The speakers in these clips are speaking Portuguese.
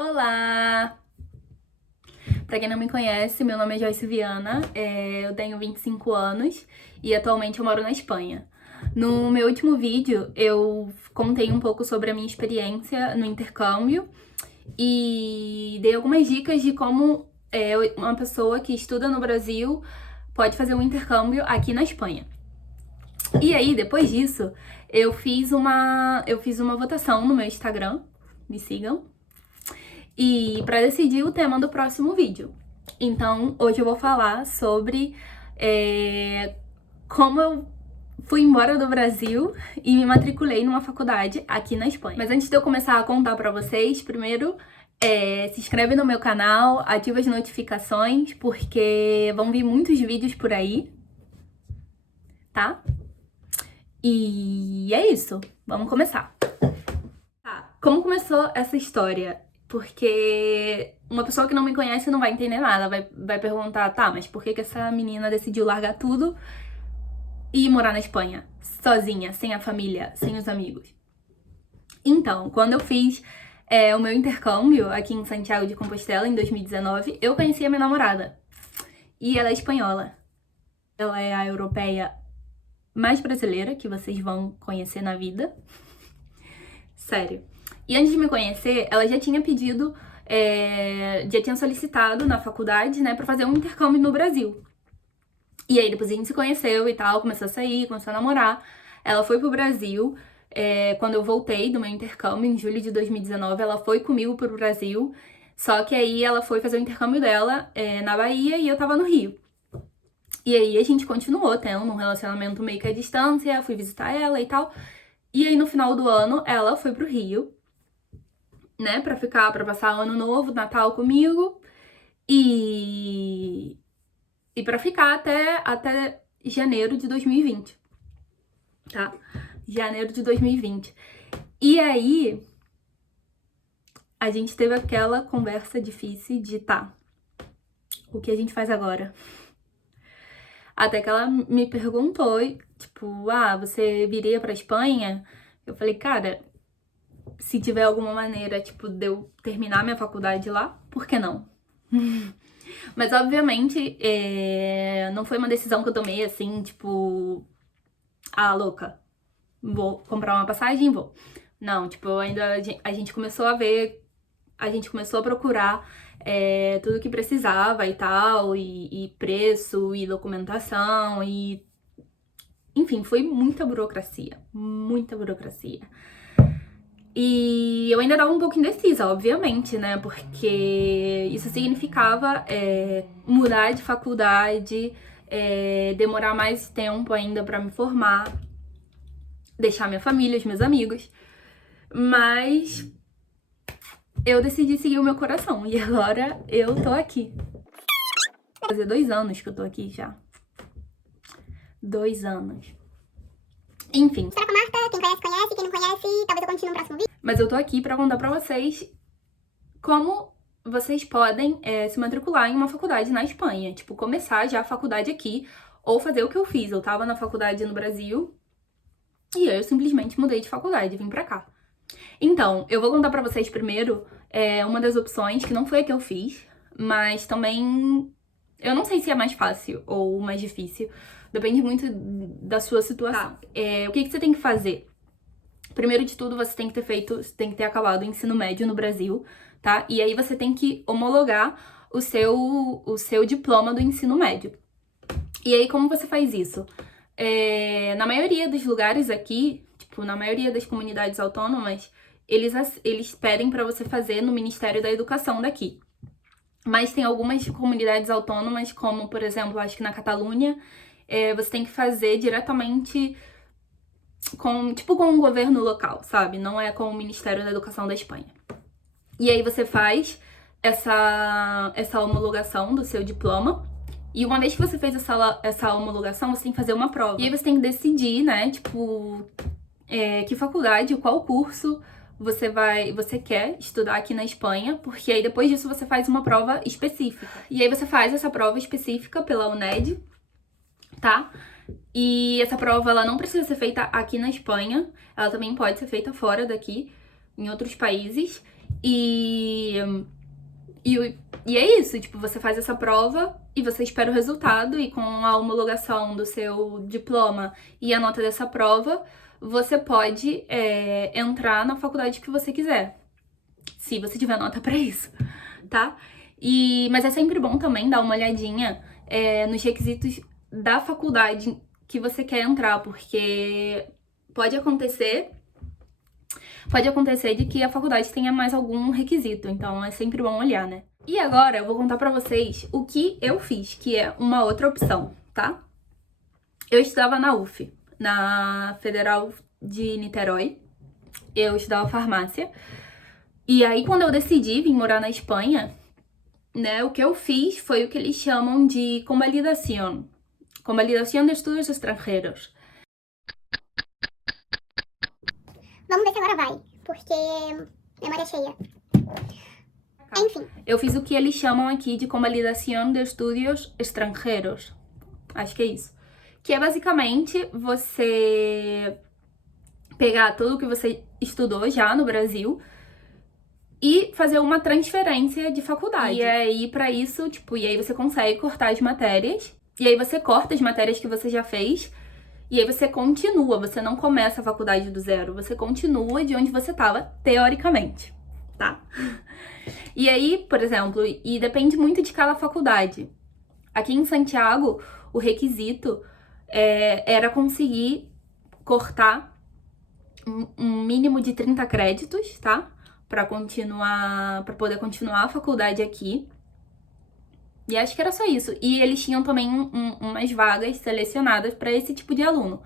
Olá! Pra quem não me conhece, meu nome é Joyce Viana, eu tenho 25 anos e atualmente eu moro na Espanha. No meu último vídeo, eu contei um pouco sobre a minha experiência no intercâmbio e dei algumas dicas de como uma pessoa que estuda no Brasil pode fazer um intercâmbio aqui na Espanha. E aí, depois disso, eu fiz uma votação no meu Instagram, me sigam, e para decidir o tema do próximo vídeo. Então, hoje eu vou falar sobre como eu fui embora do Brasil e me matriculei numa faculdade aqui na Espanha. Mas antes de eu começar a contar pra vocês, primeiro se inscreve no meu canal, ativa as notificações, porque vão vir muitos vídeos por aí, tá? E é isso, vamos começar. Tá, como começou essa história? Porque uma pessoa que não me conhece não vai entender nada, vai perguntar, tá, mas por que essa menina decidiu largar tudo e ir morar na Espanha, sozinha, sem a família, sem os amigos? Então, quando eu fiz o meu intercâmbio aqui em Santiago de Compostela, em 2019, eu conheci a minha namorada. E ela é espanhola. Ela é a europeia mais brasileira que vocês vão conhecer na vida. Sério. E antes de me conhecer, ela já tinha pedido, já tinha solicitado na faculdade, né, pra fazer um intercâmbio no Brasil. E aí depois a gente se conheceu e tal, começou a sair, começou a namorar. Ela foi pro Brasil, quando eu voltei do meu intercâmbio, em julho de 2019, ela foi comigo pro Brasil. Só que aí ela foi fazer o intercâmbio dela na Bahia e eu tava no Rio. E aí a gente continuou tendo um relacionamento meio que à distância, fui visitar ela e tal. E aí no final do ano ela foi pro Rio, né, pra passar o ano novo, Natal comigo, e pra ficar até janeiro de 2020, tá? Janeiro de 2020. E aí, a gente teve aquela conversa difícil de, tá, o que a gente faz agora? Até que ela me perguntou, tipo, você viria pra Espanha? Eu falei, cara, se tiver alguma maneira, tipo, de eu terminar minha faculdade lá, por que não? Mas, obviamente, não foi uma decisão que eu tomei, assim, tipo, louca, vou comprar uma passagem e vou. Não, tipo, a gente começou a ver, a gente começou a procurar tudo que precisava e tal, e preço, e documentação, e... Enfim, foi muita burocracia, muita burocracia. E eu ainda tava um pouco indecisa, obviamente, né? Porque isso significava mudar de faculdade, demorar mais tempo ainda pra me formar, deixar minha família, os meus amigos. Mas eu decidi seguir o meu coração e agora eu tô aqui. Vai fazer 2 anos que eu tô aqui já. 2 anos. Enfim. Será que a Marta, quem conhece, conhece, quem não conhece, talvez eu continue no próximo vídeo. Mas eu tô aqui pra contar pra vocês como vocês podem se matricular em uma faculdade na Espanha. Tipo, começar já a faculdade aqui ou fazer o que eu fiz. Eu tava na faculdade no Brasil e eu simplesmente mudei de faculdade, vim pra cá. Então, eu vou contar pra vocês primeiro uma das opções, que não foi a que eu fiz, mas também eu não sei se é mais fácil ou mais difícil. Depende muito da sua situação. Tá. O que você tem que fazer? Primeiro de tudo, você tem que ter acabado o ensino médio no Brasil, tá? E aí você tem que homologar o seu diploma do ensino médio. E aí, como você faz isso? Na maioria dos lugares aqui, tipo, na maioria das comunidades autônomas, eles pedem pra você fazer no Ministério da Educação daqui. Mas tem algumas comunidades autônomas, como, por exemplo, acho que na Catalunha, você tem que fazer diretamente com o governo local, sabe? Não é com o Ministério da Educação da Espanha. E aí você faz essa homologação do seu diploma. E uma vez que você fez essa homologação, você tem que fazer uma prova. E aí você tem que decidir, né, tipo, que faculdade, qual curso você quer estudar aqui na Espanha, porque aí depois disso você faz uma prova específica. E aí você faz essa prova específica pela UNED, tá? E essa prova, ela não precisa ser feita aqui na Espanha, ela também pode ser feita fora daqui, em outros países. E, e é isso, tipo, você faz essa prova e você espera o resultado, e com a homologação do seu diploma e a nota dessa prova, você pode entrar na faculdade que você quiser, se você tiver nota pra isso, tá? Mas é sempre bom também dar uma olhadinha nos requisitos da faculdade que você quer entrar, porque pode acontecer de que a faculdade tenha mais algum requisito, então é sempre bom olhar, né? E agora eu vou contar pra vocês o que eu fiz, que é uma outra opção, tá? Eu estudava na UF, na Federal de Niterói, eu estudava farmácia, e aí quando eu decidi vir morar na Espanha, né, o que eu fiz foi o que eles chamam de convalidación de estudos extranjeros. Vamos ver se agora vai, porque memória cheia. Enfim. Eu fiz o que eles chamam aqui de convalidación de estudos extranjeros. Acho que é isso. Que é basicamente você pegar tudo que você estudou já no Brasil e fazer uma transferência de faculdade. E aí, pra isso, tipo, e aí você consegue cortar as matérias. E aí você corta as matérias que você já fez. E aí você continua, você não começa a faculdade do zero. Você continua de onde você tava, teoricamente, tá? E aí, por exemplo, e depende muito de cada faculdade. Aqui em Santiago, o requisito era conseguir cortar um mínimo de 30 créditos, tá? Pra poder continuar a faculdade aqui. E acho que era só isso. E eles tinham também umas vagas selecionadas pra esse tipo de aluno.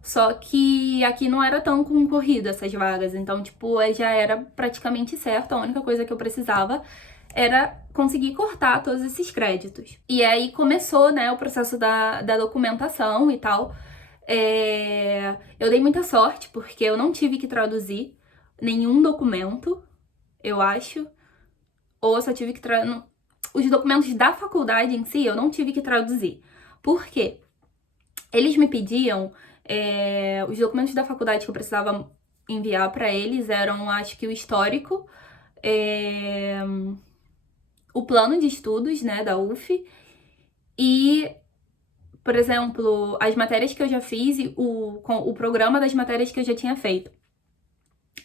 Só que aqui não era tão concorrido essas vagas. Então, tipo, já era praticamente certo. A única coisa que eu precisava era conseguir cortar todos esses créditos. E aí começou, né, o processo da documentação e tal. Eu dei muita sorte, porque eu não tive que traduzir nenhum documento, eu acho. Ou eu só tive que traduzir... Os documentos da faculdade em si, eu não tive que traduzir. Por quê? Eles me pediam... os documentos da faculdade que eu precisava enviar para eles eram, acho que o histórico, o plano de estudos, né, da UF, e, por exemplo, as matérias que eu já fiz e o programa das matérias que eu já tinha feito.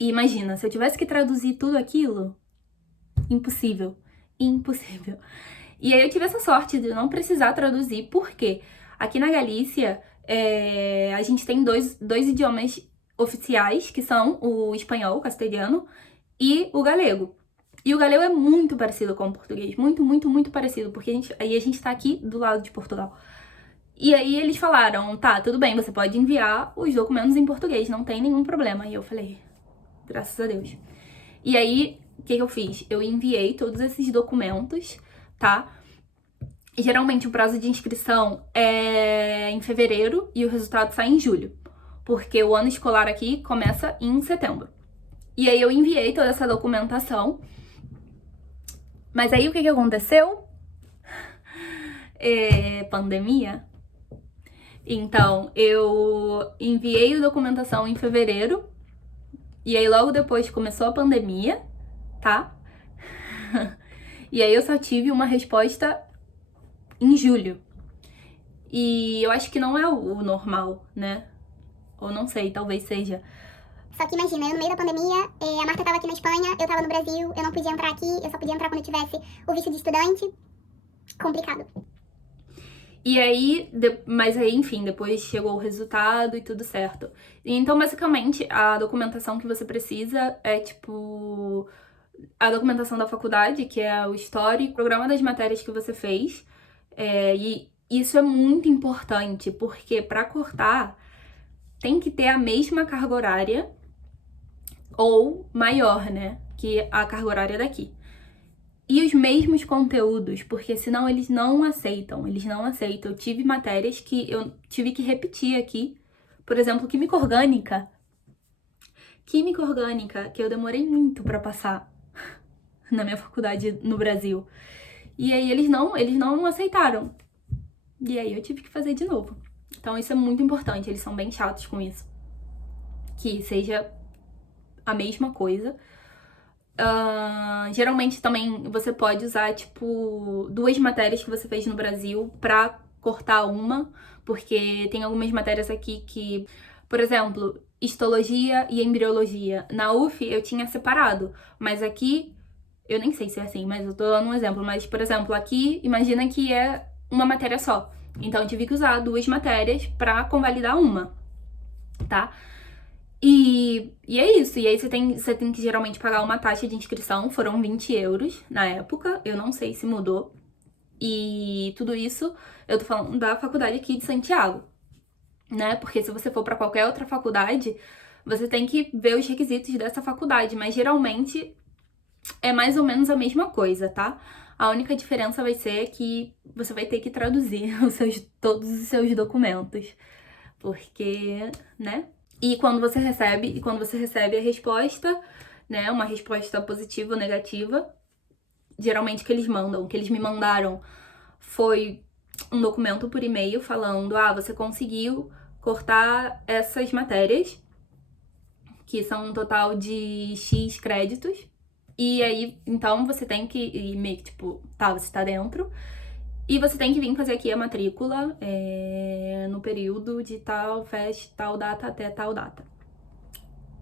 E imagina, se eu tivesse que traduzir tudo aquilo, impossível. Impossível. E aí eu tive essa sorte de não precisar traduzir, porque aqui na Galícia a gente tem dois idiomas oficiais, que são o espanhol, o castelhano, e o galego. E o galego é muito parecido com o português, muito, muito, muito parecido, porque a gente tá aqui do lado de Portugal. E aí eles falaram, tá, tudo bem, você pode enviar os documentos em português, não tem nenhum problema. E eu falei, graças a Deus. E aí, o que eu fiz? Eu enviei todos esses documentos, tá? E geralmente o prazo de inscrição é em fevereiro e o resultado sai em julho, porque o ano escolar aqui começa em setembro. E aí eu enviei toda essa documentação, mas aí o que aconteceu? Pandemia. Então, eu enviei a documentação em fevereiro, e aí logo depois começou a pandemia, tá? E aí eu só tive uma resposta em julho. E eu acho que não é o normal, né? Ou não sei, talvez seja. Só que imagina, eu no meio da pandemia, a Marta tava aqui na Espanha, eu tava no Brasil, eu não podia entrar aqui, eu só podia entrar quando eu tivesse o visto de estudante. Complicado. E aí, mas aí, enfim, depois chegou o resultado e tudo certo. E então, basicamente, a documentação que você precisa é, tipo, a documentação da faculdade, que é o histórico, o programa das matérias que você fez. E isso é muito importante, porque para cortar, tem que ter a mesma carga horária ou maior, né, que a carga horária daqui. E os mesmos conteúdos, porque senão eles não aceitam, Eu tive matérias que eu tive que repetir aqui, por exemplo, química orgânica, que eu demorei muito pra passar na minha faculdade no Brasil. E aí eles não aceitaram. E aí eu tive que fazer de novo. Então isso é muito importante, eles são bem chatos com isso. Que seja a mesma coisa. Geralmente também você pode usar, tipo, 2 matérias que você fez no Brasil pra cortar uma, porque tem algumas matérias aqui que, por exemplo, histologia e embriologia. Na UF eu tinha separado, mas aqui, eu nem sei se é assim, mas eu tô dando um exemplo. Mas, por exemplo, aqui, imagina que é uma matéria só. Então eu tive que usar 2 matérias pra convalidar uma, tá? E é isso. E aí você tem que geralmente pagar uma taxa de inscrição. Foram 20 euros na época. Eu não sei se mudou. E tudo isso eu tô falando da faculdade aqui de Santiago, né? Porque se você for pra qualquer outra faculdade, você tem que ver os requisitos dessa faculdade. Mas geralmente é mais ou menos a mesma coisa, tá? A única diferença vai ser que você vai ter que traduzir todos os seus documentos. Porque, né? E quando você recebe a resposta, né, uma resposta positiva ou negativa, geralmente que eles me mandaram foi um documento por e-mail falando: você conseguiu cortar essas matérias, que são um total de X créditos. E aí, então você tem que ir meio que tipo, você tá dentro. E você tem que vir fazer aqui a matrícula no período de tal festa, tal data até tal data.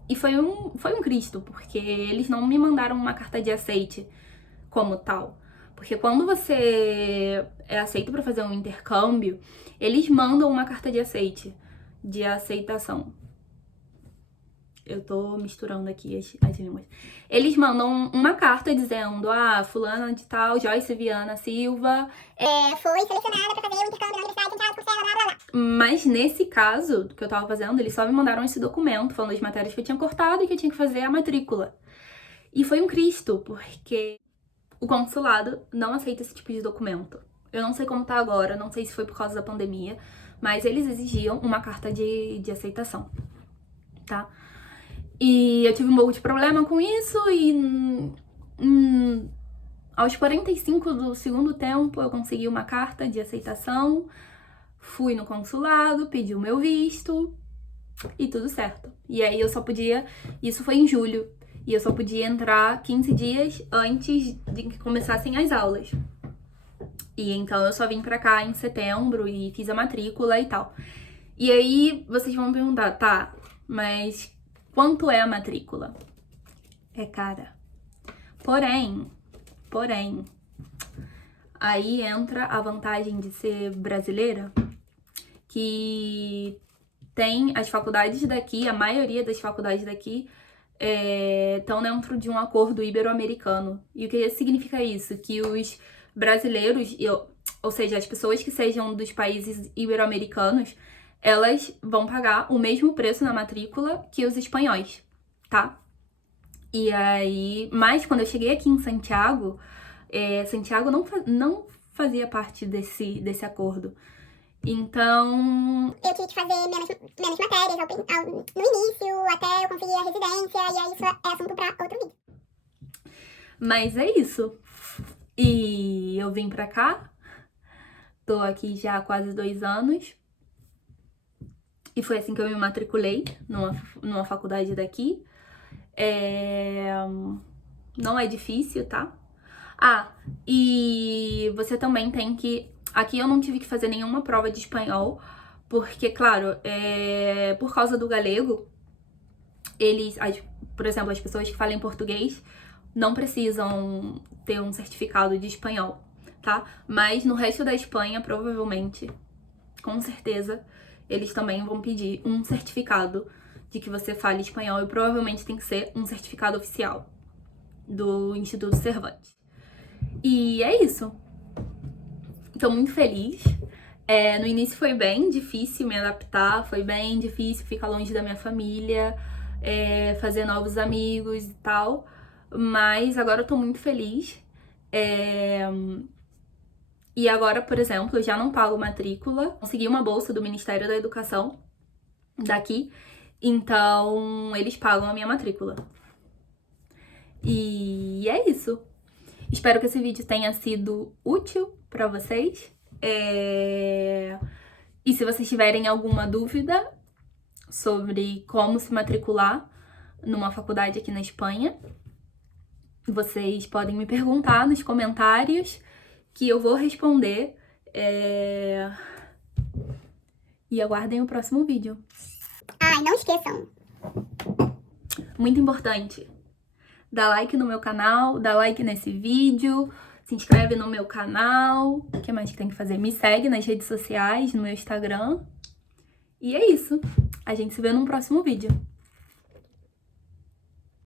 E foi um Cristo, porque eles não me mandaram uma carta de aceite como tal. Porque quando você é aceito para fazer um intercâmbio, eles mandam uma carta de aceite, de aceitação. Eu tô misturando aqui as línguas. Eles mandam uma carta dizendo: fulana de tal, Joyce Viana Silva, foi selecionada pra fazer o intercâmbio da Universidade Central de Bruxelas, blá, blá, blá. Mas nesse caso que eu tava fazendo, eles só me mandaram esse documento falando das matérias que eu tinha cortado e que eu tinha que fazer a matrícula. E foi um Cristo, porque o consulado não aceita esse tipo de documento. Eu não sei como tá agora, não sei se foi por causa da pandemia, mas eles exigiam uma carta de aceitação, tá? E eu tive um pouco de problema com isso e aos 45 do segundo tempo eu consegui uma carta de aceitação, fui no consulado, pedi o meu visto e tudo certo. E aí eu só podia, isso foi em julho, e eu só podia entrar 15 dias antes de que começassem as aulas. E então eu só vim pra cá em setembro e fiz a matrícula e tal. E aí vocês vão me perguntar: mas quanto é a matrícula? É cara. Porém, aí entra a vantagem de ser brasileira, que tem as faculdades daqui, a maioria das faculdades daqui estão dentro de um acordo ibero-americano. E o que significa isso? Que os brasileiros, ou seja, as pessoas que sejam dos países ibero-americanos, elas vão pagar o mesmo preço na matrícula que os espanhóis, tá? E aí, mas quando eu cheguei aqui em Santiago, Santiago não fazia parte desse acordo. Então, eu tive que fazer menos matérias no início, até eu conseguir a residência, e aí isso é assunto pra outro vídeo. Mas é isso. E eu vim pra cá, tô aqui já há quase 2 anos. E foi assim que eu me matriculei numa faculdade daqui. Não é difícil, tá? E você também tem que... Aqui eu não tive que fazer nenhuma prova de espanhol, porque, claro, por causa do galego, por exemplo, as pessoas que falam português não precisam ter um certificado de espanhol, tá? Mas no resto da Espanha, provavelmente, com certeza, eles também vão pedir um certificado de que você fale espanhol, e provavelmente tem que ser um certificado oficial do Instituto Cervantes. E é isso. Tô muito feliz. No início foi bem difícil me adaptar, foi bem difícil ficar longe da minha família, fazer novos amigos e tal, mas agora eu tô muito feliz. E agora, por exemplo, eu já não pago matrícula, consegui uma bolsa do Ministério da Educação daqui, então eles pagam a minha matrícula. E é isso. Espero que esse vídeo tenha sido útil pra vocês. E se vocês tiverem alguma dúvida sobre como se matricular numa faculdade aqui na Espanha, Vocês podem me perguntar nos comentários que eu vou responder. E aguardem o próximo vídeo. Ah, e não esqueçam. Muito importante. Dá like no meu canal, dá like nesse vídeo, se inscreve no meu canal. O que mais que tem que fazer? Me segue nas redes sociais, no meu Instagram. E é isso. A gente se vê num próximo vídeo.